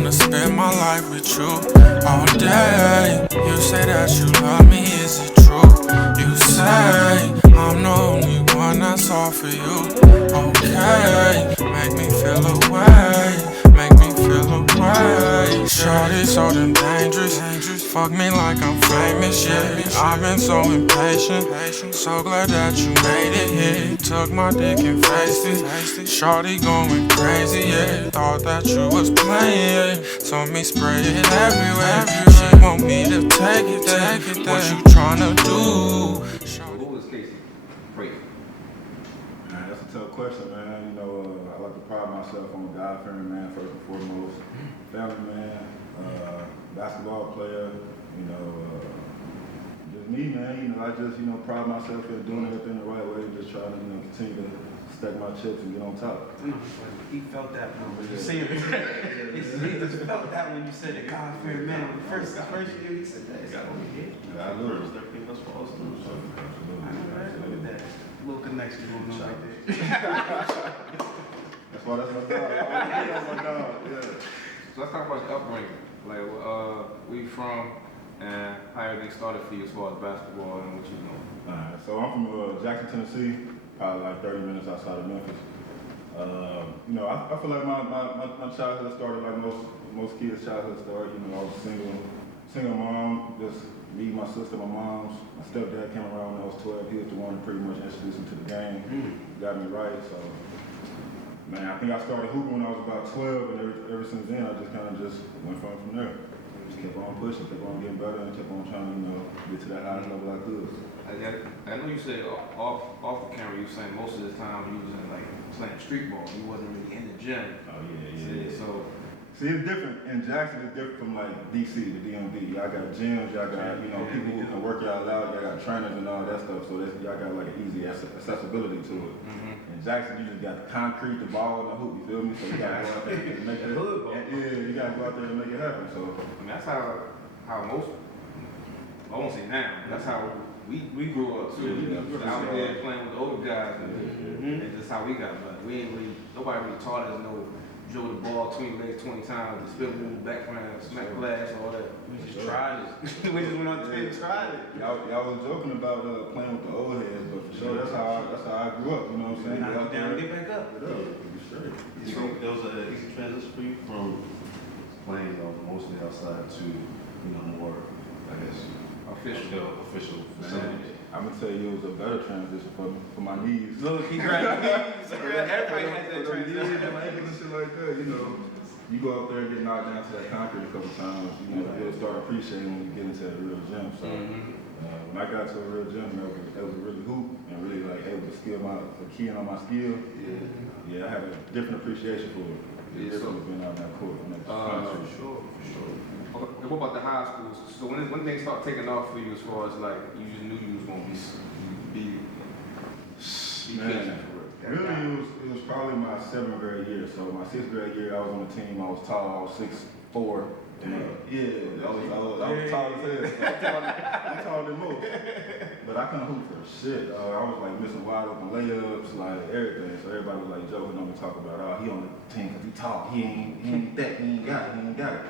wanna spend my life with you all day. You say that you love me, is it true? You say I'm the only one that's all for you. Okay, make me feel away, make me feel away. Shorty so damn dangerous, fuck me like I'm famous, yeah. I've been so impatient, so glad that you made it, yeah. Took my dick and faced it, shorty going crazy, yeah. Thought that you was playing, yeah. Told me spray it everywhere. She want me to take it, what you tryna do? What was Casey? Prather. Man, that's a tough question, man. You know, I like to pride myself on a God-fearing man first and foremost. Family man, basketball player, you know, just me, man. You know, I just, pride myself in doing everything the right way, just trying to, continue to stack my chips and get on top. He felt that when you said it. He just felt that when you said it. God-fearing man. First year he said that. Yeah, I know. Everything was false too. So. I know, right? Look at that. Little connection going on right there. That's why that's my dog. That's my dog, yeah. So let's talk about your upbringing. Like, where you from and how everything started for you as far as basketball and what you know. Alright, so I'm from Jackson, Tennessee, probably like 30 minutes outside of Memphis. I feel like my childhood started like most kids' childhood started. I was single mom, just me, my sister, my mom's. My stepdad came around when I was 12. He was the one who pretty much introduced me to the game, got me right. So, man, I think I started hooping when I was about 12, and ever since then, I just kind of went from there. Just kept on pushing, kept on getting better, and kept on trying to, get to that highest level I could. I know you said off the camera, you were saying most of the time you was in like playing street ball. You wasn't really in the gym. Oh yeah. So see, it's different. In Jackson, it's different from like DC, the DMV. Y'all got gyms, y'all got people who can work y'all out. Y'all got trainers and all that stuff. So y'all got like an easy accessibility to it. In Jackson, you just got the concrete, the ball, and the hoop. You feel me? So you gotta go out there and make it. You gotta go out there and make it happen. So I mean, that's how most. I won't say now. That's how we grew up too. Out there playing with the older guys, and just how we got. But we ain't really, nobody really taught us dribble the ball 20 legs 20 times, the spin move, background, smack glass, all that. We just tried it. We just went on and tried it. Y'all was joking about playing with the old heads, but for sure that's how I grew up. You know what I'm saying? Knock it down, get back up. Straight. So there was an easy transition for you from playing mostly outside to more, I guess, official facilities. I'm gonna tell you it was a better transition for my knees. Look, he grabbed knees. Everybody has that transition. And shit like that, you go up there and get knocked down to that concrete a couple times, you'll start appreciating when you get into a real gym. So when I got to a real gym, that was really hoop and really like able to key in on my skill. Yeah, I had a different appreciation for it. It's different being out in that court. For sure. What about the high schools? So when things start taking off for you as far as like you just knew you was gonna be Man, really it was probably my 7th grade year. So my 6th grade year I was on the team, I was tall, I was 6'4". I was tall as hell. I'm taller than most. But I couldn't hoop for shit. I was like missing wide open layups, like everything. So everybody was like joking on me, talking about, he on the team because he tall. He ain't that, he ain't got it.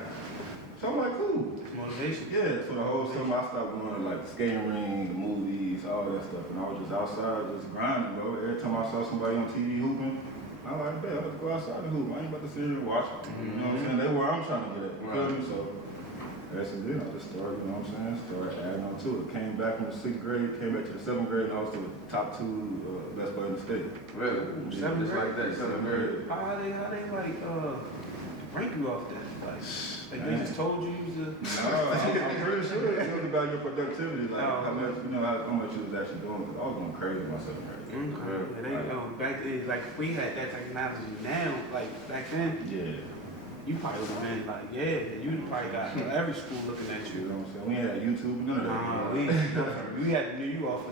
So I'm like, cool. Motivation. Yeah, so the whole summer I stopped going to like the skating ring, the movies, all that stuff. And I was just outside, just grinding, bro. Every time I saw somebody on TV hooping, I was like, I'm about to go outside and hoop. I ain't about to sit here and watch it. You know what I'm saying? They where I'm trying to get at. You feel me? So that's it. I just started, started adding on to it. Came back from the 6th grade, came back to the 7th grade, and I was the top 2 best player in the state. Really? Yeah, 7th grade? Like that, 7th grade. How they like rank you off that? Like they just told you to. No, I'm pretty sure it's really about your productivity, like how much you was actually doing. Cause I was going crazy myself. Back then, like if we had that technology now, like back then, you probably would have been like, you probably got every school looking at you. You know what I'm saying? We ain't had YouTube, none of that. We had to know you off of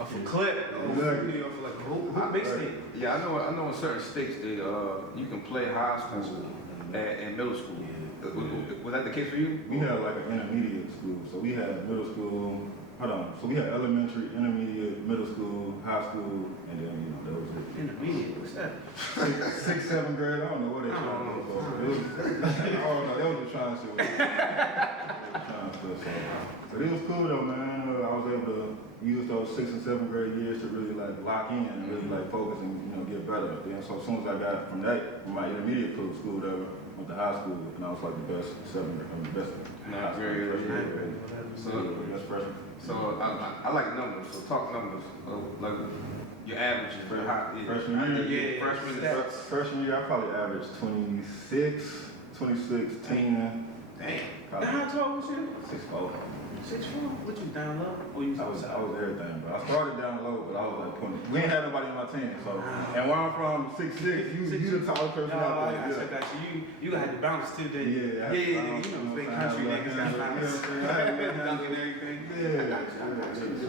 a clip. Exactly. Off of like who mixtape. Yeah, I know in certain states they you can play high school and middle school. Was that the case for you? We had like an intermediate school, so we had middle school, hold on. So we had elementary, intermediate, middle school, high school, and then, you know, that was it. Intermediate, what's that? 6th, 7th grade, I don't know what they trying to do. I don't know, they was just trying to shit. But it was cool though, man. I was able to use those 6th and 7th grade years to really like lock in and really like focus and, you know, get better. Then so as soon as I got from that, from my intermediate school, whatever, went to high school, and I was like the best 7th, the best. Not very good. So, Best freshman. so I like numbers. So talk numbers. Like your averages. Freshman year. Freshman year, I probably averaged 26, 10. Damn. Now how tall was you? 6'4". 6'4"? What you down low? Or you I was everything, but I started down low, but I was like we ain't had nobody on my team, so. And where I'm from, 6'6", you the tallest person out there. I got you. You got to bounce too, didn't you? Yeah, you know, big country niggas got bounce. Dunking everything. Yeah.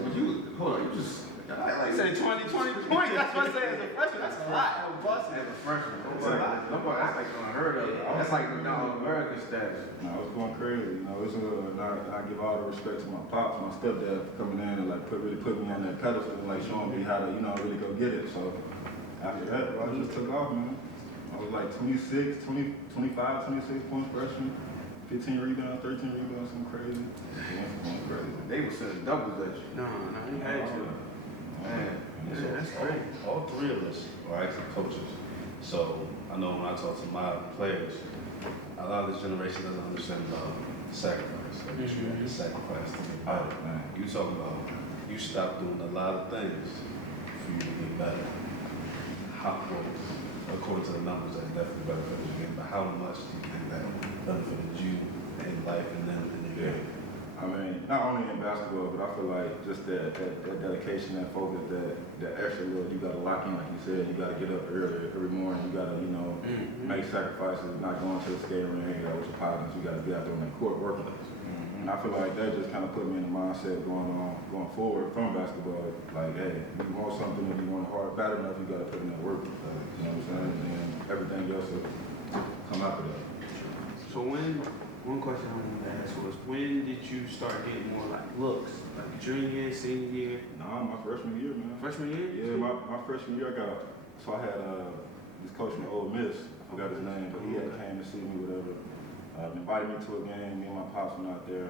But you, hold on, you just. You say 20 points. That's what I say as a freshman. That's a lot. As a freshman, that's like unheard of. That's like the American status. No, it was going crazy. You know, I give all the respect to my pops, my stepdad for coming in and like really put me on that pedestal and like showing me how to, you know, really go get it. So after that, I just took off, man. I was like 26, 20, 25, 26 points freshman, 15 rebounds, 13 rebounds, something crazy. Going crazy. They were sending doubles at you. No, you had to. Man. Yeah, that's great. All three of us are actually coaches. So I know when I talk to my players, a lot of this generation doesn't understand about sacrifice. Like you have to sacrifice to get better. Man. You talking about you stopped doing a lot of things for you to get better. How, well, according to the numbers, that definitely benefited you. But how much do you think that benefited you in life and then in the game? I mean, not only in basketball, but I feel like just that dedication, that focus, that extra little, you got to lock in, like you said, you got to get up early every morning, you got to, you know, make sacrifices, not going to the skating ring, with your partners, you got to be out there on that court working. And I feel like that just kind of put me in the mindset going forward from basketball, like, hey, if you want something, if you want it hard, bad enough, you got to put in that work, you know what I'm saying, and everything else will come after that. So one question I wanted to ask was, when did you start getting more like looks? Like junior year, senior year? Nah, my freshman year, man. Freshman year? Yeah, my freshman year, I had this coach from Ole Miss, I forgot his name, but he had came to see me, whatever. Invited me to a game, me and my pops went out there.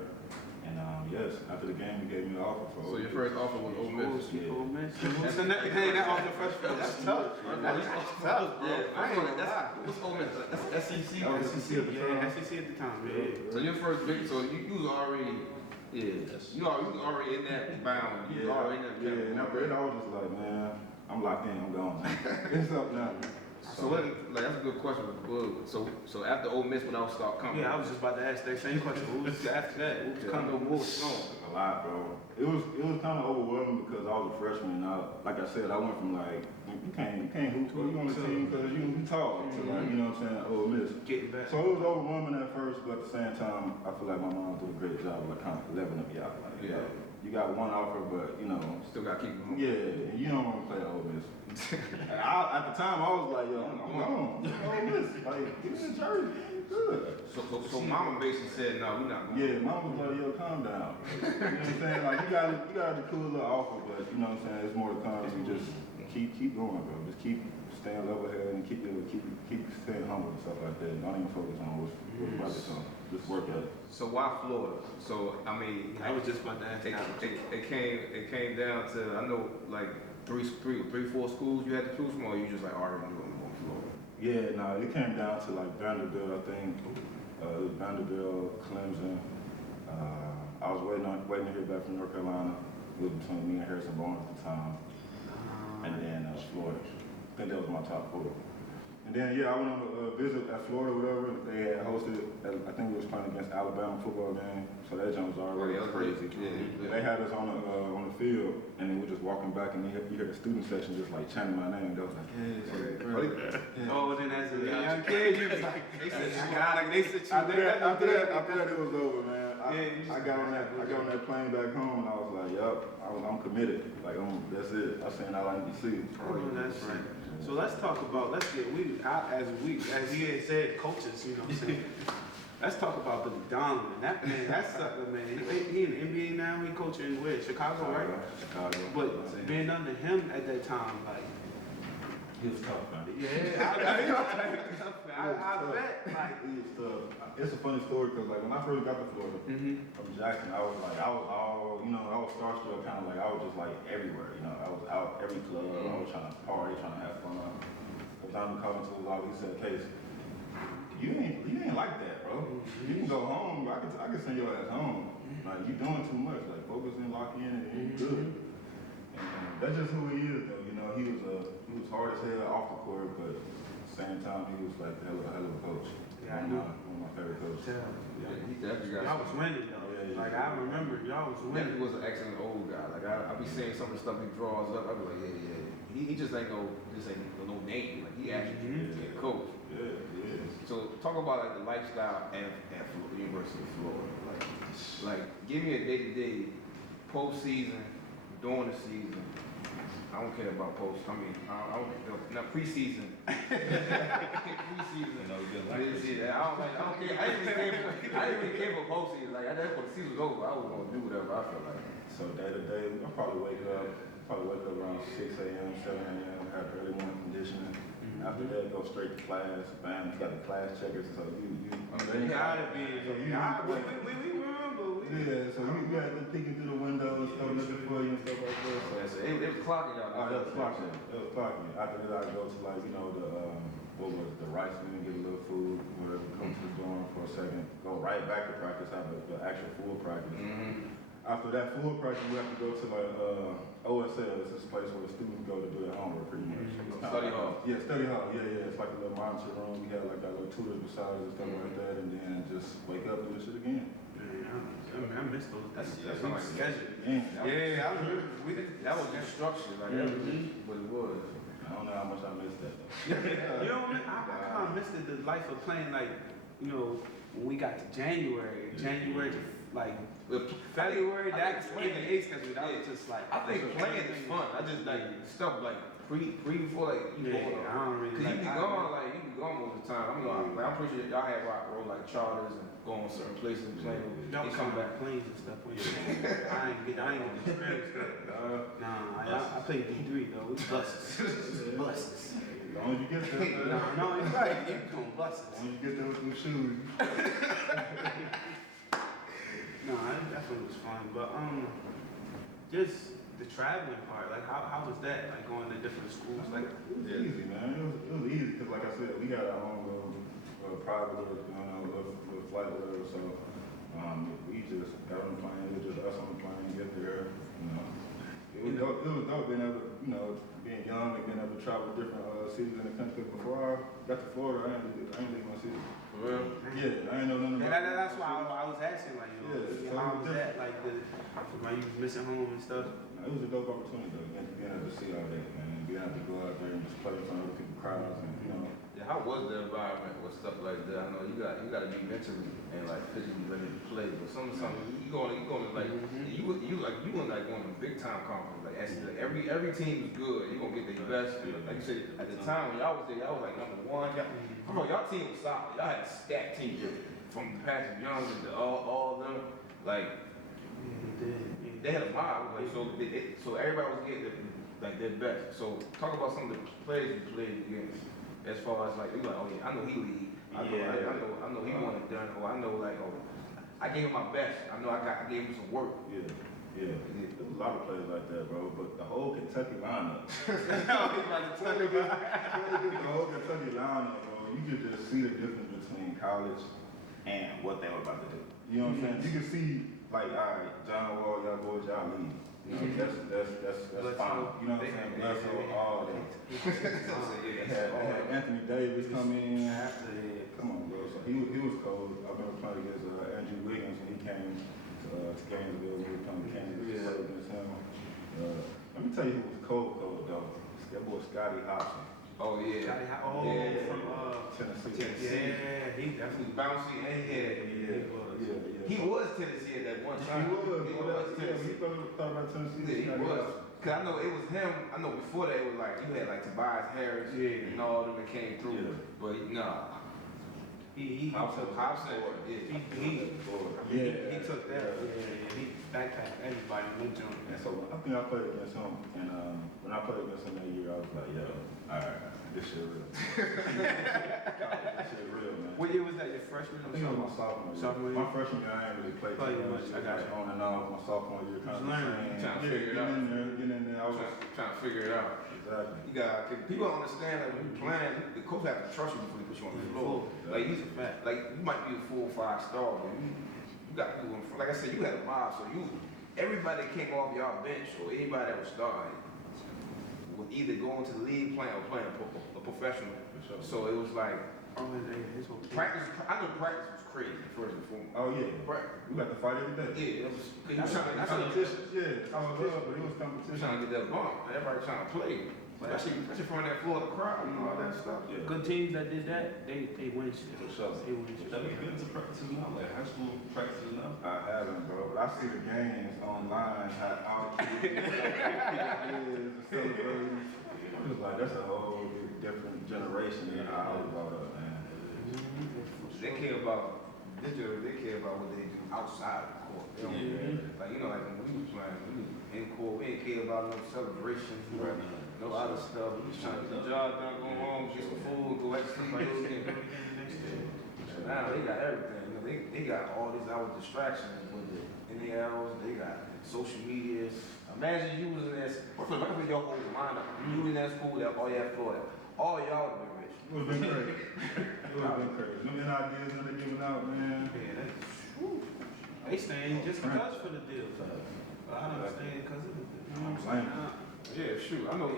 And yes, after the game, he gave me the offer for So your first offer was Ole Miss? Yeah. Ole Miss. That's the next thing that off the freshman. That's tough. That's tough, bro. I ain't gonna lie. What's Ole Miss? That's SEC. That was SEC at the time. Yeah, SEC at the time, yeah. So your first big, so you was already, you was already in that bound. You was already in that category. And I was just like, man, I'm locked in, I'm gone. It's up now. So that's a good question. So after Ole Miss, when I was start coming. Yeah, I was just about to ask that same question. What was after that? What was coming over? What was strong? A lot, bro. It was kind of overwhelming because I was a freshman. And like I said, I went from like you can't hoop, you on the team because you tall to like, you know what I'm saying, Ole Miss. Getting back. So it was overwhelming at first, but at the same time, I feel like my mom did a great job of like kind of leveling me out. Like, Yeah. You got one offer, but you know. Still got to keep going. Yeah, you don't want to play Ole Miss. At the time, I was like, yo, I'm gone. Ole Miss, like, give me a jersey, good. So mama basically said, no, we're not going. Yeah, mom was like, yo, calm down. You know what I'm saying? Like, you got a cool little offer, but you know what I'm saying? There's more to come. You just keep going, bro. Just keep staying level headed and keep staying humble and stuff like that. Don't even focus on what's about to come. Just work at it. So why Florida? So I mean, I was just about to ask that. it came down to, I know like three, 4 schools you had to choose from, or you just like already knew I'm going to Florida? Yeah, no, it came down to like Vanderbilt, I think. It was Vanderbilt, Clemson. I was waiting to hear back from North Carolina. It was between me and Harrison Barnes at the time. And then Florida. I think that was my top 4. And then, yeah, I went on a visit at Florida, whatever. They had hosted, I think we was playing against Alabama football game. So that jump was already crazy. Yeah. They had us on the field, and then we were just walking back, and you hear the student section just like chanting my name. They was like, Oh, then as a young kid, you was like, they said, they said you After that, it was over, man. I got on that plane back home, and I was like, yup, I'm committed. Like, that's it. I seen all I need to see. Oh, that's right. So let's talk about, as he had said, coaches, you know what I'm saying? Let's talk about Billy Donovan. That man, that sucker, man. He in the NBA now. He coaching where? Chicago, right? Chicago. But being under him at that time, like, He was tough, man. yeah, I bet. Like, He was tough. It's a funny story because like when I first got to Florida from Jackson, I was starstruck, kind of like I was just like everywhere. You know, I was out every club. I was trying to party, trying to have fun. But Donovan called me to his office. He said, "Case, you ain't like that, bro. You can go home. I can send your ass home. Like you doing too much. Like focus and lock in, and you good." And that's just who he is, though. You know, he was hard as hell off the court, but at the same time, he was like a hell of a coach. Yeah, I know. One of my favorite coaches. Yeah, he definitely got. y'all was winning though. Yeah. Like I remember, y'all was He winning. was an excellent old guy. Like I be seeing some of the stuff he draws up. I be like, yeah. He just ain't no name. Like he actually can be a coach. Yeah. So talk about like the lifestyle at University of Florida. Like give me a day-to-day postseason, during the season. I don't care about post. I mean, I don't not preseason. Preseason. No, you didn't like This this. year, I don't care. I didn't really care for postseason. Like that's when the season was over. I was gonna do whatever I felt like. So day to day, I probably wake up around 6 a.m., 7 a.m., have early morning conditioning. After that, go straight to class. Bam, you got the class checkers. So you Gotta be. So We remember. Yeah, so you had them peeking through the window and stuff, looking for you and stuff like that. So That's it. It was clocking y'all. Oh, that was clocking. That was clocking. After that, I go to like, you know, the rice mill, get a little food, whatever, come to the dorm for a second, go right back to practice, have the actual full practice. After that full practice, we have to go to like OSL. It's this place where the students go to do their homework pretty much. It's kinda Study like- hall. Yeah, study hall. Yeah. It's like a little monitor room. We had like our little tutors beside us and stuff like that, and then just wake up and do the shit again. Man, I miss those. That's big like schedule. Yeah. Yeah, I remember. That was instruction. Like that was what it was. I don't know how much I missed that though. You know, I kind of missed the life of playing, like, you know, when we got to January to like February, that's NBA schedule. That was just like. I think playing is fun. I just like stuff like pre before like you Yeah, going I don't really Cause like- you be gone most of the time. I'm pretty sure y'all had roll like charters and go on certain places and play. Y'all They come back planes and stuff. When I ain't get the experience that. Nah, I played D3 though. We busts. As long as you get there, No, you're right. You gonna bust as us. long as you get there with some shoes. No, that definitely was fun. But just the traveling part. Like, how was that? Like going to different schools. Like, It was easy, man. It was easy because, like I said, we got our own little private little flight, whatever. So we just got on the plane. It was just us on the plane, get there. You know, it was dope. It was dope being able to, you know, being young and being able to travel to different cities in the country. Before I got to Florida, I ain't leave my city. For real? Yeah, I ain't know nothing about it. that's why I was asking. Like, you know, Yeah, how was that? Like, while you was missing home and stuff. It was a dope opportunity though, being able to see all that, man, being able to go out there and just play in front of other people's crowds, and you know. Yeah, how was the environment with stuff like that? I know you got to be mentally and like physically ready to play, but something you going to like you went like going to big time conference like every team is good. You gonna get the best. Like you said at the time when y'all was there, y'all was like number one. Y'all team was solid. Y'all had a stacked team from Patrick Young to all of them. Like they had a mob, like so everybody was getting like their best. So talk about some of the players you played against. As far as like, you like, oh yeah, I know he lead. I know he wanted done. Or I know like, oh, I gave him my best. I know I gave him some work. Yeah. There was a lot of players like that, bro. But the whole Kentucky lineup, the whole Kentucky lineup, bro. You could just see the difference between college and what they were about to do. You know what I'm saying? You could see like, all right, John Wall, y'all boys, y'all lead. You know, that's fine. You know what I'm saying? Bledsoe, all that. They had Anthony Davis come in. Come on, bro. So he was cold. I've been playing against Andrew Wiggins when he came to Gainesville. We were playing Kansas City against him. Let me tell you who was cold though. That boy Scotty Hobson. Oh yeah. From Tennessee. Yeah, he definitely bouncy and he was Tennessee at that one time. He was Tennessee. He thought about Tennessee. Yeah, he was. Cause I know it was him. I know before that it was like you had like Tobias Harris and all of them that came through. Yeah. But nah. He Hobson, he took that. Yeah, he backpacked everybody in the joint. And so I think I played against him, and when I played against him that year, I was like, yo, all right, this shit real. This shit real, man. What year was that? Your freshman? I think it was my sophomore year. Sophomore year? My freshman year, I ain't really played too much. I got you. On and off. My sophomore year, kind of learning. Trying to figure it out. Getting in there. I was trying to figure it out. exactly. You got, cause people don't understand that when you playing, the coach have to trust you before he puts you on the floor. Like you might be a 4 or 5 star, but you got people in front. Like I said, you had a mob, so everybody that came off y'all bench or anybody that was starting was either going to the league playing or playing a professional. So it was like practice. I know practice was crazy first and foremost. Oh yeah, we got to fight every day. Yeah, that's competition. Yeah, I was good, but it was competition. trying to get that bump. Everybody trying to play. Especially from that Florida crowd and all that stuff. Yeah. Good teams that did that, they win shit. For sure. They win shit. Have you been to practices now, like high school practices now? I haven't, bro, but I see the games online, how kids is, the celebrations. It was like, that's a whole different generation than how I was brought up, man. They care about what they do outside the court. They don't like like when we was playing, we was in court, we didn't care about no celebrations, no other stuff. We was trying to get the job done, go home, get some food, go back to sleep, go again. So now they got everything. You know, they got all these other distractions with the NALs. They got social media. Imagine you was in that. First of all, I can y'all hold your mind up. You in that school that all you have Florida. All y'all have been rich. It would have been crazy. It would have been crazy. Them ideas that they're giving out, man. Yeah, they staying just because for the deal. But I don't understand because of the deal. You know what I'm saying? Yeah, shoot. I know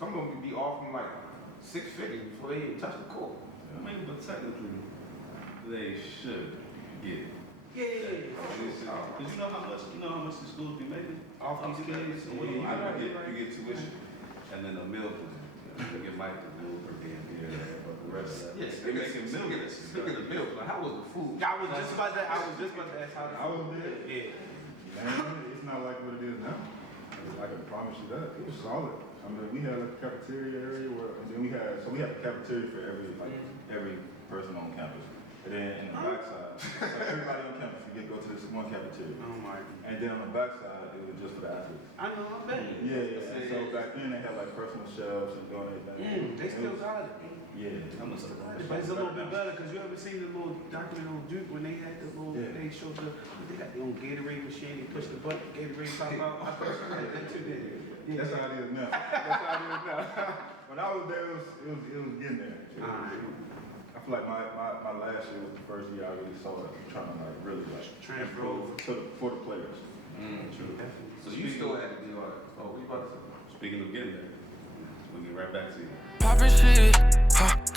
some of them be offering like 6 figures before they even touch the court. I mean, but technically, they should get it. Yeah. Cause you know how much the schools be making Off these kids. You get tuition, and then a meal plan. You get like the meal per damn year, but the rest of that. Yes, they making millions. Speaking of meals, like how was the food? I was just about to ask how I was there. Yeah. Man, it's not like what it is now. I can promise you that. It was solid. I mean, we had a cafeteria area and then we had a cafeteria for every person on campus. And then in the backside, so everybody on campus would go to this one cafeteria. Oh my. And then on the backside, it was just for the athletes. I know, I bet. Yeah. And so back then they had like personal shelves and doing everything. They still got it. Yeah. I'm gonna surprise But it's a little bit better because you ever seen the little documentary on Duke when they had the little, they showed they got their own Gatorade machine, they push the button, Gatorade pop out. I thought you had that too, didn't you? That's how it is now. That's how it is now. When I was there, it was getting there. I feel like my last year was the first year I really saw it trying to really transfer over for the players. True. So you still had to be like, oh, what you about to say? Speaking of getting there, we'll get right back to you. Poppin' shit,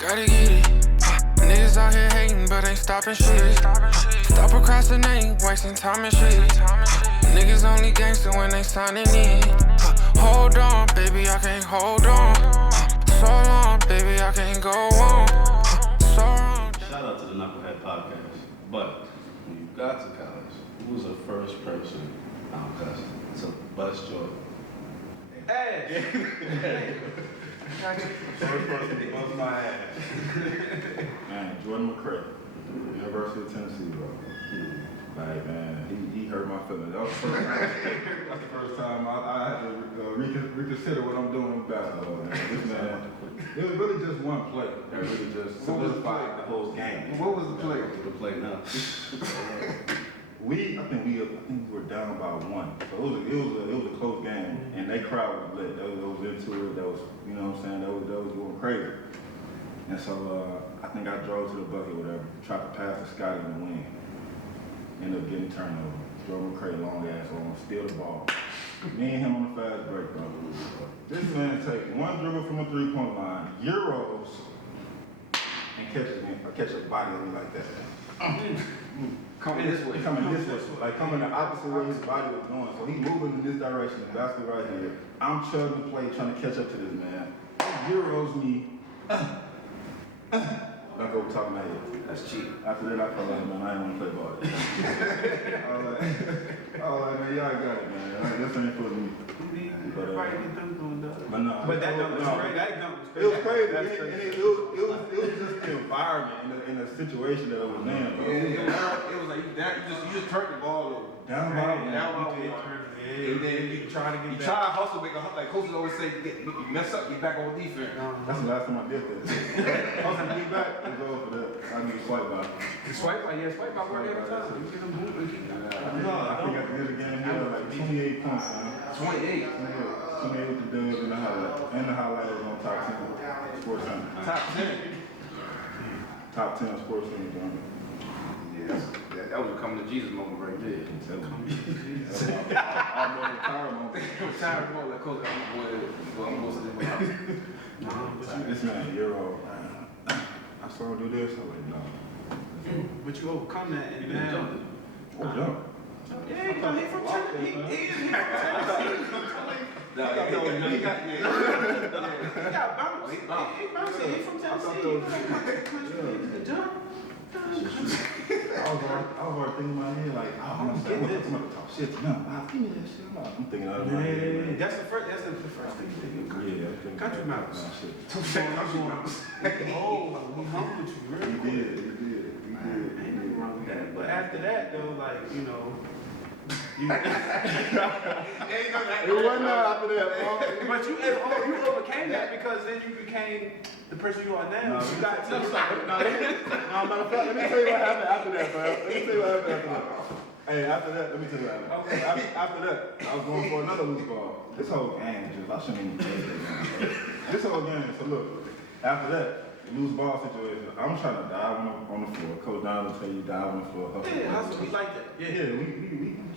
gotta get it. Niggas out here hating, but ain't stopping shit. Stop procrastinating, wasting time and shit. Niggas only gangster when they signing in. Hold on, baby, I can't hold on. So long, baby, I can't go on. So long. Shout out to the Knucklehead Podcast. But when you got to college, who was the first person to bust your Hey! First person to bust my ass. Man, Jordan McCray, University of Tennessee, bro. Like, man, he hurt my feelings. That was the first time I had to reconsider what I'm doing in basketball. This man, it was really just one play that really just solidified the whole game. What was the play? the play now? I think we were down by 1. So it was a close game, and they crowd was lit. That was into it. That was, you know what I'm saying. That was going crazy. And so I think I drove to the bucket, whatever, tried to pass to Scotty in the wing. Ended up getting turnover. Jordan McCray, long ass on, steal the ball. Me and him on the fast break, bro. This man take one dribble from a 3-point line, Euros, and catch a body on me like that. Coming this way. Like coming the opposite way his body was going. So he's moving in this direction, the basket right here. I'm chugging the play, trying to catch up to this man. He Euros me. I go top of my head. That's cheap. After that, I felt like, man, I ain't want to play ball. I was like, man, y'all got it, man. This ain't for me. Right, get them doing But that number was crazy. That number was It was crazy. crazy, and it was just the environment and the situation that it was in. It was like you just turned the ball over. Down And then you try to get back. You try to hustle, like coaches always say, you mess up, get back on defense. That's the last time I did that. I was gonna get back and go for that. I need a swipe by. Swipe by work every time. You get them hoop and keep that. I think at the end of the game, we had like 28 points, man. 28. 28 with the dub and the highlight. And the highlight was on top 10 sports center. Top 10. Top 10 sports center, John. Yes. That was a coming to Jesus moment right there. I'm more retired moment. Retired moment, like coach, I'm going to live. This man, you're all. I saw him do this. I was like, no. But you overcome that and now. Oh, jump. Yeah, he from Tennessee. He is from Tennessee. He got bounce. He bouncing. He from Tennessee. He jump. I was already thinking in my head, like, I'm gonna talk shit to him. Give me that shit. I'm thinking out of my head. Like, That's the first thing you think. yeah, Country mouse. Shit. Oh, he humbled you, really He quick. did. Ain't nothing wrong with that. But after that, though, like, you know, It wasn't after that, bro. but you overcame that because then you became the person you are now. You got to No, matter of fact, let me tell you what happened after that, bro. Let me tell you what happened after that. Hey, after that, let me tell you what happened. Okay. After that, I was going for another loose ball. This whole game, I shouldn't even play this game. This whole game, so look, after that, loose ball situation, I'm trying to dive on the floor. Coach Donovan tell you dive on the floor. Yeah, we like that. Yeah, we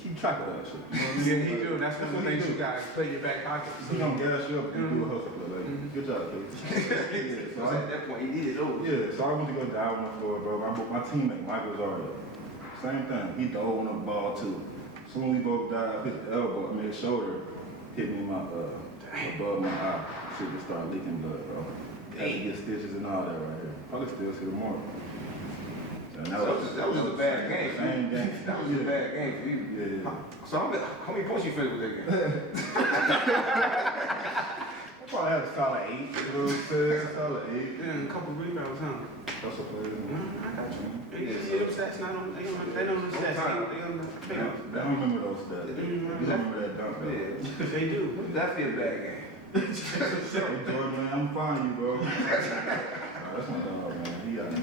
keep track of that shit. You know what I mean? Yeah, he do. That's one of the things you guys play in your back pocket. He gonna gas you up and do a hustle play. Like, good job, Coach. Yeah, so At that point, he needed those. yeah, so I went to go dive on the floor, bro. My teammate, Michael Zardo, same thing. He dove on the ball too. Soon we both dived, his elbow, his shoulder hit me above my eye. Shit just started leaking blood, bro. Had to get stitches and all that right here. Probably still see the mark. And That was a bad game. Same game. That was a bad game for you. Yeah. So how many points you finished with that game? I probably had a solid 8. You know what I'm saying? Solid 8. And a couple rebounds, huh? That's a player. I got you. Yeah, them stats not on. They don't know the stats. They on the paper. I don't remember those stats. You remember that dunk, though? Yeah. They do. Definitely a bad game. Hey, Jordan, man, I'm fine, you, bro. Nah, that's my dog, man. He got me.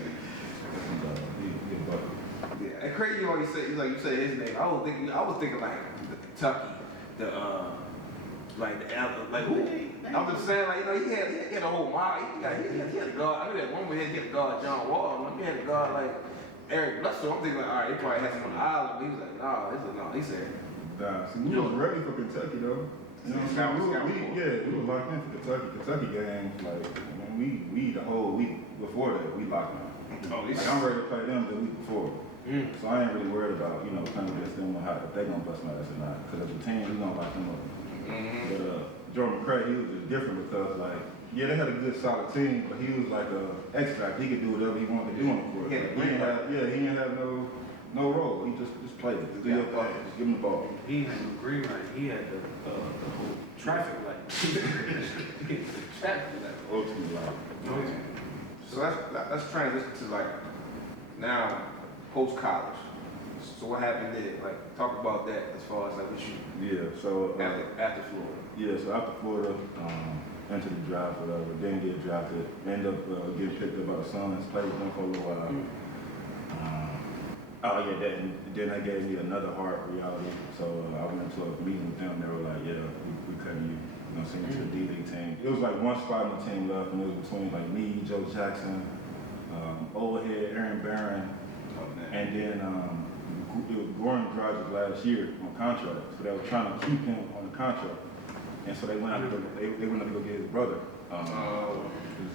That's my dog. He a bucket. Yeah, and crazy you always say, like you said his name. I was thinking like the Kentucky, like who? I'm just saying, like, you know, he had a whole mile. He had a guard. I knew that one where he had a guard John Wall. He had a guard like Eric Bledsoe. I'm thinking like, all right, he probably had some on the island. But he was like, no. He said, Nah, see, we was ready for Kentucky, though. You know what I'm saying? We were locked in for Kentucky. Kentucky games, like, I mean, we the whole week before that, we locked in. Like, I'm ready to play them the week before. So I ain't really worried about, you know, playing against them or how if they gonna bust my ass or not. Because as a team, we gonna lock them up. But Jordan McCray, he was just different because, like, yeah, they had a good solid team, but he was like a X factor. He could do whatever he wanted to do on the court. He didn't have no role. He just played it. Just do your part. Just give him the ball. He had no green light. He had the whole traffic light. Traffic light. Ultimately, like, so let's transition to like now post college. So what happened there? Like talk about that as far as like what you so after Florida. Yeah, so after Florida, entered the draft, whatever, didn't get drafted, ended up getting picked up by the Suns, played with them for a little while. Then they gave me another hard reality. So I went to a meeting with them. They were like, yeah, we cutting you. You know, send you to the D-League team. It was like one spot in the team left, and it was between like me, Joe Jackson, Overhead, Aaron Barron, and then it was Gordon Dragic last year on contract. So they were trying to keep him on the contract. And so they went out to go get his brother.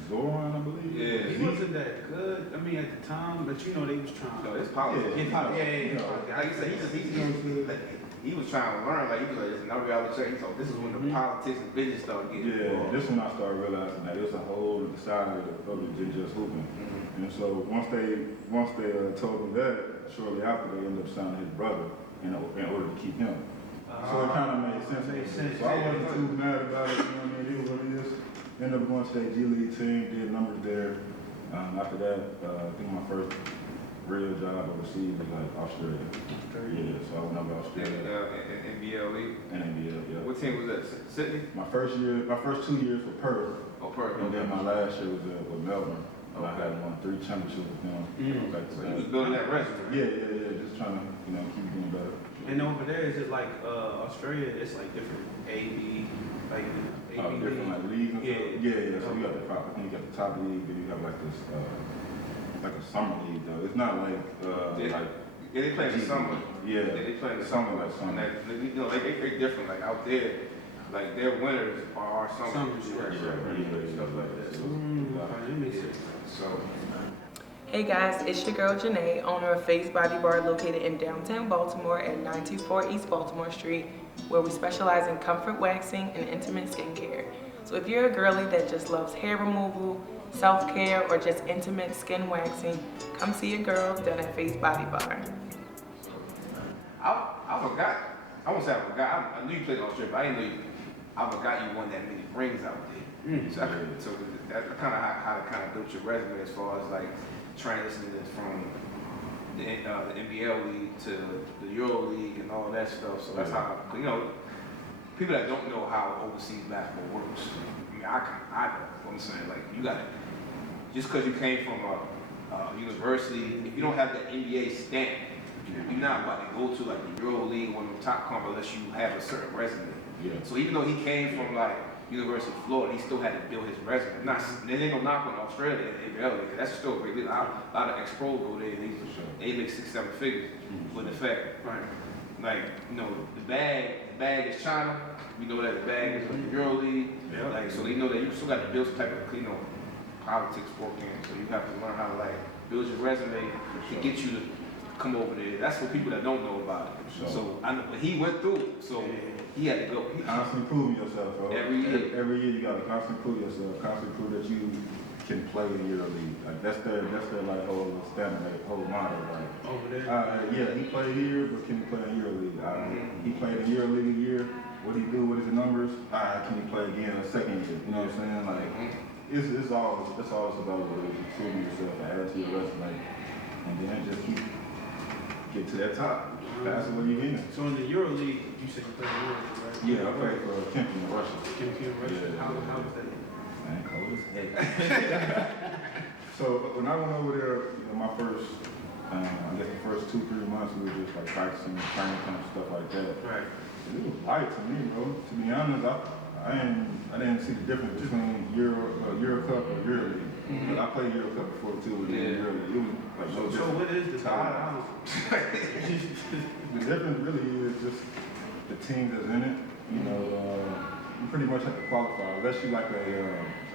Zoran, I believe. Yeah. He wasn't that good. I mean, at the time, but you know they was trying. No, it's politics. Yeah. Like you said, he was trying to learn. Like he was like, "This is reality check." So this is when the politics and business started getting involved. This when I started realizing that it was a whole other side of it than just hooping. And so once they told me that, shortly after they ended up signing his brother in order to keep him. So it kind of made sense. Made sense. So I wasn't too mad about it, you know what I mean? It was what it is. Ended up going to that G League team, did numbers there. After that, I think my first real job overseas was like Australia. Yeah, so I went over to Australia. NBL league? NBL, yeah. What team was that? Sydney? My first 2 years were Perth. Oh, Perth. And then my last year was with Melbourne. And I had won 3 championships with them. So you was building that resume? Yeah. Just trying to, keep getting better. And over there, is it like Australia? It's like different AB, like AB Different like leagues and stuff? Yeah. Yeah. So you got the I think you got the top league, then you have like this, like a summer league though. It's not like, Yeah, they play in the summer. Yeah. They play in the Summer, summer. like summer. They different. Like out there, like their winners are our summer. Summer, Yeah. Stuff like that. So, That makes sense. so Hey guys, it's your girl Janae, owner of Face Body Bar located in downtown Baltimore at 924 East Baltimore Street, where we specialize in comfort waxing and intimate skincare. So if you're a girly that just loves hair removal, self-care, or just intimate skin waxing, come see your girls down at Face Body Bar. I forgot. I won't say I forgot. I knew you played in Australia, but I didn't know I forgot you won that many rings out there. So that's kind of how to kind of build your resume as far as like transitioning from the NBL league to the Euro league and all that stuff. So that's how, people that don't know how overseas basketball works. I mean, I know what I'm saying. Like you got to, just because you came from a university, if you don't have the NBA stamp, you're not about to go to like the Euro league, one of the top conference, unless you have a certain resume. Yeah. So even though he came from like University of Florida, he still had to build his resume. Not, they ain't gonna knock on Australia and NBL because that's still a great league. A lot of ex-pros go there and they make 6-7 figures. But the fact, like, the bag is China. We know that the bag is like the Euro League. Yeah. Like, so they know that you still got to build some type of, politics working. So you have to learn how to like build your resume to get you to come over there. That's for people that don't know about it. Sure. So I know, but he went through it. So he had to go. Constantly proving yourself, bro. Every year. Every year you gotta constantly prove yourself. Constantly prove that you can play in Euro League. Like that's their like whole standard, like whole motto. Like Over there. yeah, he played here, but can he play in Euro League? He played in Euro League a year. What do he do? What is the numbers? Can he play again a second year? You know what I'm saying? Like it's all it's about proving yourself, add to your resume, and then just get to that top. That's what you in. So in the Euro League, you said you played in the Euro League, right? Yeah, I played for Kempton in Russia. Kempton, Russia. Yeah. How was that? Man, cold as heck. So when I went over there, my first, I guess the first 2-3 months, we were just like practicing, training camp, stuff like that. Right. It was light to me, bro. To be honest, I didn't see the difference between Euro Cup or Euro League. But I played Euro Cup before too. Euro League. It was like no So difference. what is this? I don't The difference really is just the team that's in it. You pretty much have to qualify unless you like a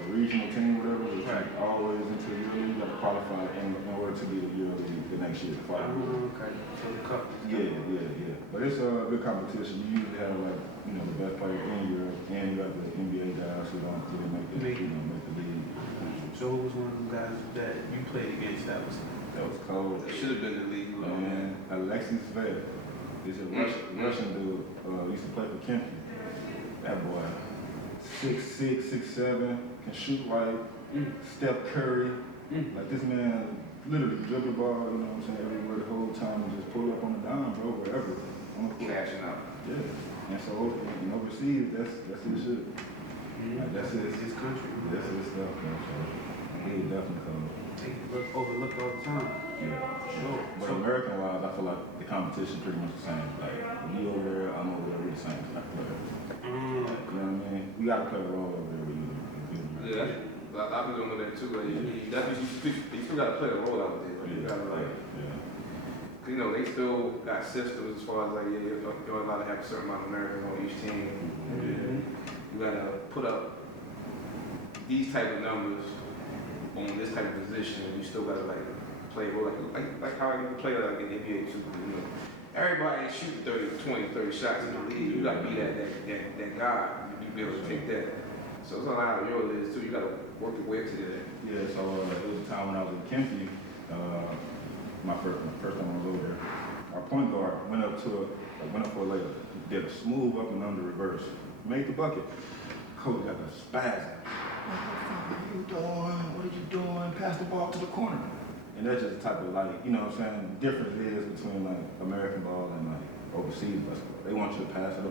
regional team, whatever. It's like always into the Euro League. You got to qualify in order to be the Euro League the next year. Okay. So the cup. Yeah. But it's a good competition. You usually have like the best player in Europe, and you have the NBA guys who don't really make the league. So who was one of them guys that you played against that was cold. They should have been in the league. Man, Alexis Zverev. He's a Russian dude. Used to play for Kempton. That boy, 6'6", 6'7", can shoot right. Steph Curry. Like this man literally dribble the ball, everywhere the whole time and just pull up on the dime, bro, wherever. Cashing out. Yeah. And so overseas, that's his shit. Like, that's his country. That's his stuff, man. So he was definitely cold. Overlooked all the time. Yeah. Sure. But American wise, I feel like the competition pretty much the same. Like when you over there, I'm over there, we're the same type of player. You know what I mean? We gotta play a role over there with you. Yeah. A lot of people don't know that too. Like, you still gotta play a role out there. You gotta they still got systems as far as like you're allowed to have a certain amount of Americans on each team. You gotta put up these type of numbers on this type of position. You still gotta like play a role like how you play like in the NBA too. Everybody ain't shooting 20, 30 shots in the league. You gotta be that guy. You be able to take that. So it's a lot of your is too. You gotta work your way up to that. Yeah, so it was a time when I was in Kempton, my first time I was over there. Our point guard went up for a layup. He did a smooth up and under reverse. Made the bucket. Coach got the spasm. What are you doing? What are you doing? Pass the ball to the corner. And that's just the type of like, you know what I'm saying, difference is between like American ball and like overseas basketball. They want you to pass it.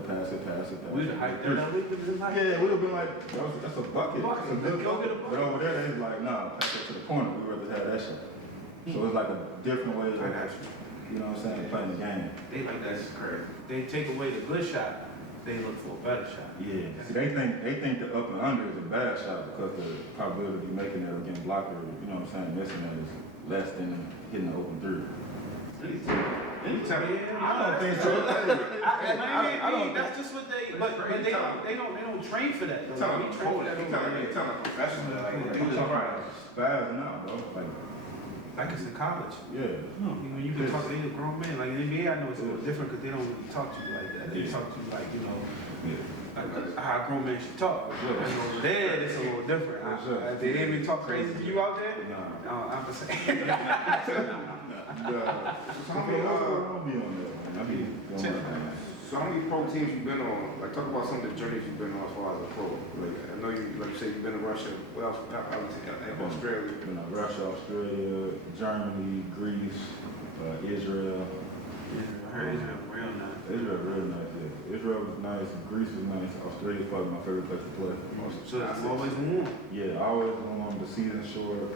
We'd have hyped that up. Yeah, we would have been like, that's a bucket. That's a good bucket. But over there, they was like, nah, pass it to the corner. We'd rather have that shit. So it's like a different way of, you know what I'm saying, playing the game. They like that's crazy. They take away the good shot, they look for a better shot. Yeah. See, they think the up and under is a bad shot because the probability of you making that or getting blocked or, you know what I'm saying, missing that is less than hitting the open three. Anytime. I don't think so. That's just what they. But they don't train for that. Tell them professional. Like, he was right. Spazzing out, bro. Like it's in college. Yeah. When you can talk to a grown man, like in the NBA, I know it's a little different because they don't really talk to you like that. They talk to you like, you know, like how a grown man should talk. And over there, it's a little different. They didn't even talk crazy to you out there? No, I'm just saying. So how many pro teams you been on? Like, talk about some of the journeys you've been on as far as a pro. Like, I know you, like you say, you've been to Russia. What else? Australia. Been to Russia, Australia, Germany, Greece, Israel. I heard Israel real nice. Israel real nice, yeah. Israel was nice, Greece was nice, Australia is probably my favorite place to play. So it's always warm. Yeah, always warm, the season's short.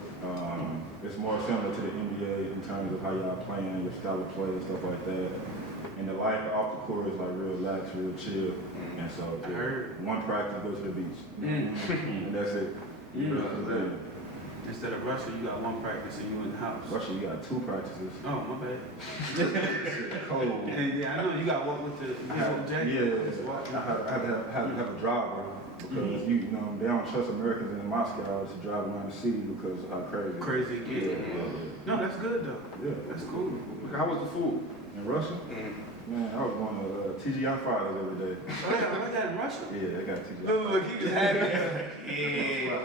It's more similar to the NBA in terms of how y'all playing, your style of play and stuff like that. And the life off the court is like real relaxed, real chill. And so one practice goes to the beach. And that's it. Instead of Russia, you got one practice and you in the house. Russia, you got 2 practices. Oh, my bad. Cold. Yeah, I know you got what with the jacket. Yeah, I have to have a driver because you know they don't trust Americans in Moscow to drive around the city because of how crazy it gets. No, that's good though. Yeah, that's cool. How was the food? In Russia? Man, I was going to TGI Fridays every day. Oh, yeah, I like that in Russia. Yeah, they got TGI. Look, he was happy. Yeah,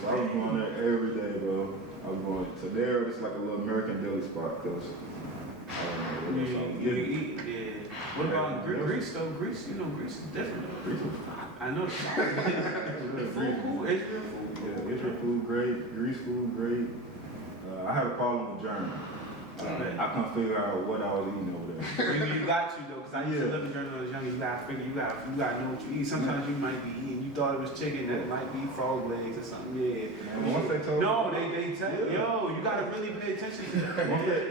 so I was going there every day, bro. I was going to there. It's like a little American deli spot because you eat. Yeah. What about Greece though? Greece, you know, Greece is different. Greece was I know. The food cool. Israel food. Yeah, Israel food great. Greece food great. I had a problem with Germany. I couldn't figure out what I was eating over there. You got to though, because I used to live in Germany when I was young. You gotta figure, you gotta know what you eat. Sometimes you might be eating, you thought it was chicken, that it might be frog legs or something. Yeah. And once they told me, they tell you, yo, you gotta really pay attention to that.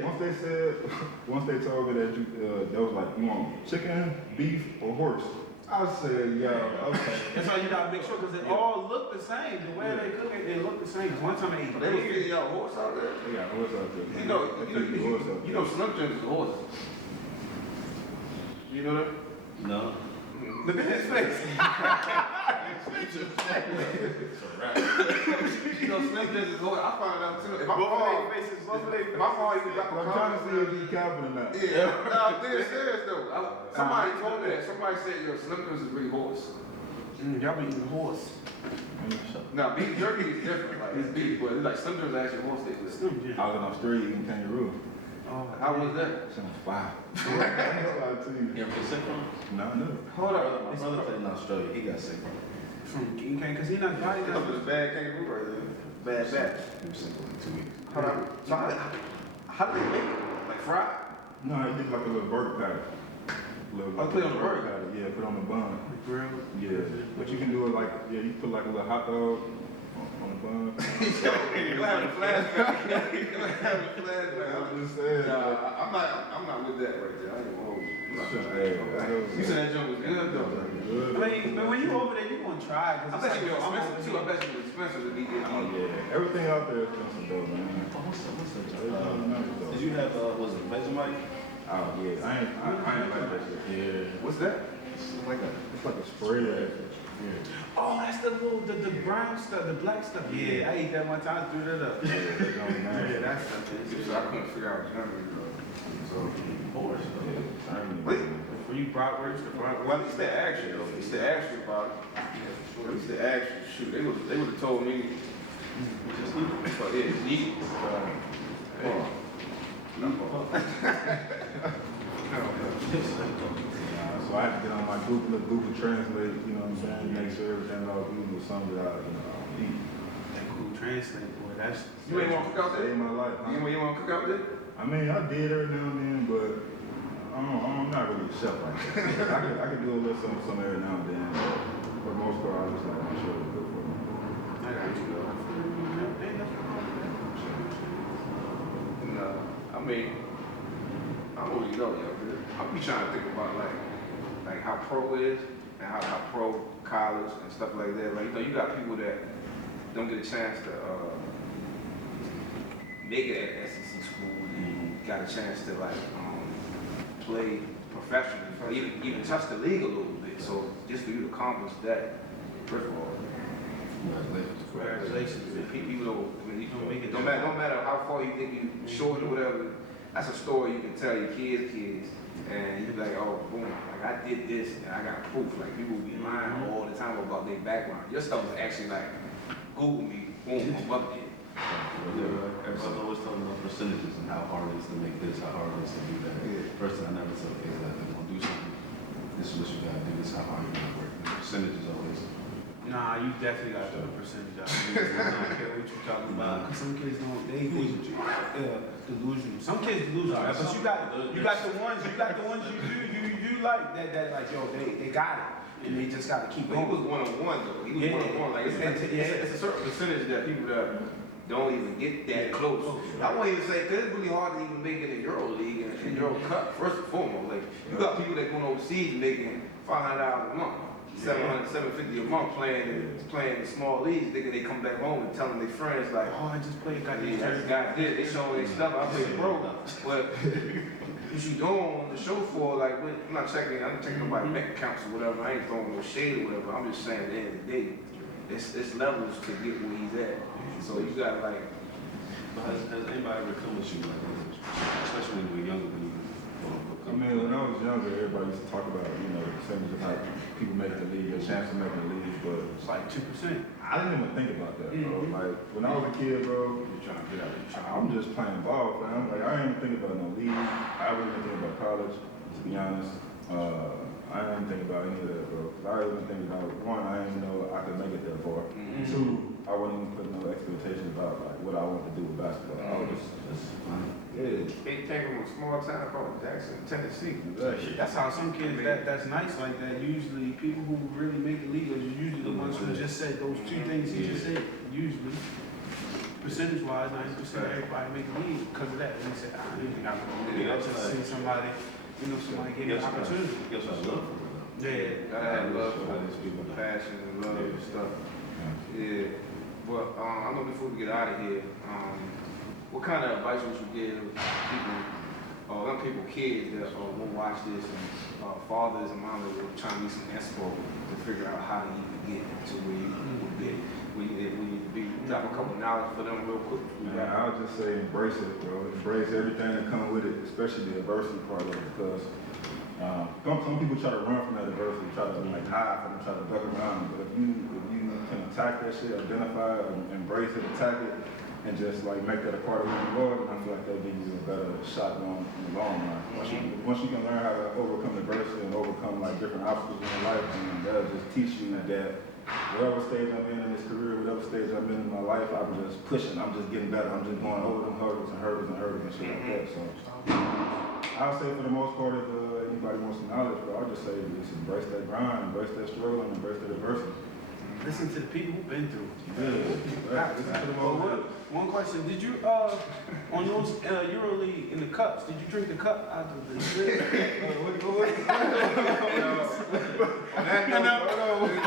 once they told me that they was like, you want chicken, beef, or horse? I said, yo, okay. That's why you gotta make sure, because they all look the same. The way they cook it, they look the same. 'Cause one time I ate. They was feeding y'all horse out there? They got horse out there. You know Slim Jim is a horse. You know that? No. Look at his face. You know Slim Jim is a horse. I found out too. If I fall, I'm trying to see if he's capping or not. Yeah. No, I'm dead serious though. Somebody told me that. Somebody said, yo, Slim Jim is really horse. Y'all be eating horse. Now, beef jerky is different. Like, it's beef, but it's like Slim Jim is actually horse steak. I was in Australia eating kangaroo. Oh, how was that? Sounds fire. You ever get sick from it? No, no. Hold up. My brother played in Australia. He got sick from it. From King Kang, because he not body That was a bad kangaroo right there. Bad. He was sick for like 2 weeks. Hold on. So how do they make it? Like fried? No, he did like a little burger patty. Put it on the burger patty. Yeah, put it on the bun. grill. Yeah, but you can do it like, you put like a little hot dog on the bun. You gonna have a flashback. You gonna have a flashback. I'm just saying. Nah, I'm not with that right there. I ain't gonna hold you. You said that joke was good though. I mean, but when you over there, you gonna try. I bet you it was expensive too. I bet you it was expensive to be there. Oh yeah, everything out there is expensive though, man. What's that? Did you have, was it Vegemite? Oh yeah, I ain't like that shit. Yeah. What's that? It's like a spread. Yeah. Oh, that's the little, the brown stuff, the black stuff. Yeah, I ate that one time, I threw that up. Yeah, that's something. So I couldn't figure out Germany though. So, Horse. wait. For you bratwurst, the bratwurst. Well, at least they asked you though. At least they asked you about it. At least they asked you. Shoot, they would have told me. But yeah, it's neat. So I had to get on my Google Translate, you know what I'm saying, make sure everything all good was something that I don't eat. That Google Translate, boy, that's. You ain't want to cook out there? Saved my life. Huh? You want to cook out there? I mean, I did every now and then, but I'm not really a chef like that. I could do a little something every now and then, but for the most part, I just like my sure to cook for me. I got you. Ain't nothing wrong with that. No, I mean, I don't really know, yo. I be trying to think about like how pro is and how pro college and stuff like that. Like, you know, you got people that don't get a chance to make it at SEC school, and got a chance to like play professionally, or even touch the league a little bit. So just for you to accomplish that, first of all, Congratulations. people don't, I mean, You don't make it. no matter how far you think you short or whatever, that's a story you can tell your kids, and you be like, oh, boom, like I did this and I got proof. Like people be lying all the time about their background. Your stuff is actually like Google me, boom, above it. Everybody's always talking about percentages and how hard it is to make this, how hard it is to do that. First thing I never said, okay, like, if you're gonna do something, this is what you gotta do, this is how hard you're gonna work. The percentages always. Nah, you definitely got to throw the percentage out. I don't care what you're talking about. Cause some kids don't, they delusional. Some kids delusional, but you got the ones you do like that like, yo, they got it. And they just gotta keep But he going. was one-on-one though. He was one-on-one. Like it's a certain percentage that people that don't even get that close. I won't even say, because it's really hard to even make it in Euro League and Euro Cup, first and foremost. Like, you got people that going overseas making $500 a month, $700, $750 a month playing in small leagues, thinking they come back home and telling their friends, like, Oh, I just played, got yeah, these that's got this, they showing their stuff, I play pro. But what you doing on the show for, like, I'm not checking nobody's bank accounts or whatever, I ain't throwing no shade or whatever, I'm just saying at the end of the day, it's levels to get where he's at. So you got like. But has anybody ever come with you like this, especially when you were younger? I mean, when I was younger, everybody used to talk about, you know, the percentage of how people make the league, a chance of making the league, but It's like 2%. I didn't even think about that, bro. Like, when I was a kid, bro, You're trying to get out. I'm just playing ball, fam. Like, I ain't even thinking about no league. I wasn't even thinking about college, to be honest. I didn't think about any of that, bro. I didn't even think about, one, I didn't know I could make it that far. Two, I wasn't even putting no expectations about like what I wanted to do with basketball. I was just yeah. It came from a small town called Jackson, Tennessee. Exactly. That's how some kids that's nice like that. Usually people who really make the league are usually the ones who just said those two things he just said. Usually. Percentage wise, 90% of everybody make the league because of that. And they say, I didn't think I could do it. I just see somebody, you know, somebody give me an opportunity. Yes, I love for them. I had love for people, passion and love and stuff. Yeah. But I know before we get out of here, what kind of advice would you give people, young people, kids that will watch this, and fathers and mothers that are trying to use some inspo to figure out how to even get to where you would get, where you need to be? Drop a couple knowledge for them real quick. Man, I would just say embrace it, bro. Embrace everything that comes with it, especially the adversity part of it, because some people try to run from that adversity, try to like hide from it, try to duck around. But if you can attack that shit, identify it, embrace it, attack it, and just like make that a part of who you are, then I feel like that'll give you a better shot in the long run. Once you can learn how to overcome adversity and overcome like different obstacles in your life, then that'll just teach you that whatever stage I'm in this career, whatever stage I'm in my life, I'm just pushing, I'm just getting better, I'm just going over them hurdles and shit like that. So I'll say for the most part, if anybody wants some knowledge, but I'll just say just embrace that grind, embrace that struggle, and embrace that adversity. Listen to the people who've been through. Yeah. Listen to the most. One question: did you on those EuroLeague in the cups? Did you drink the cup out of the drink? On that note, we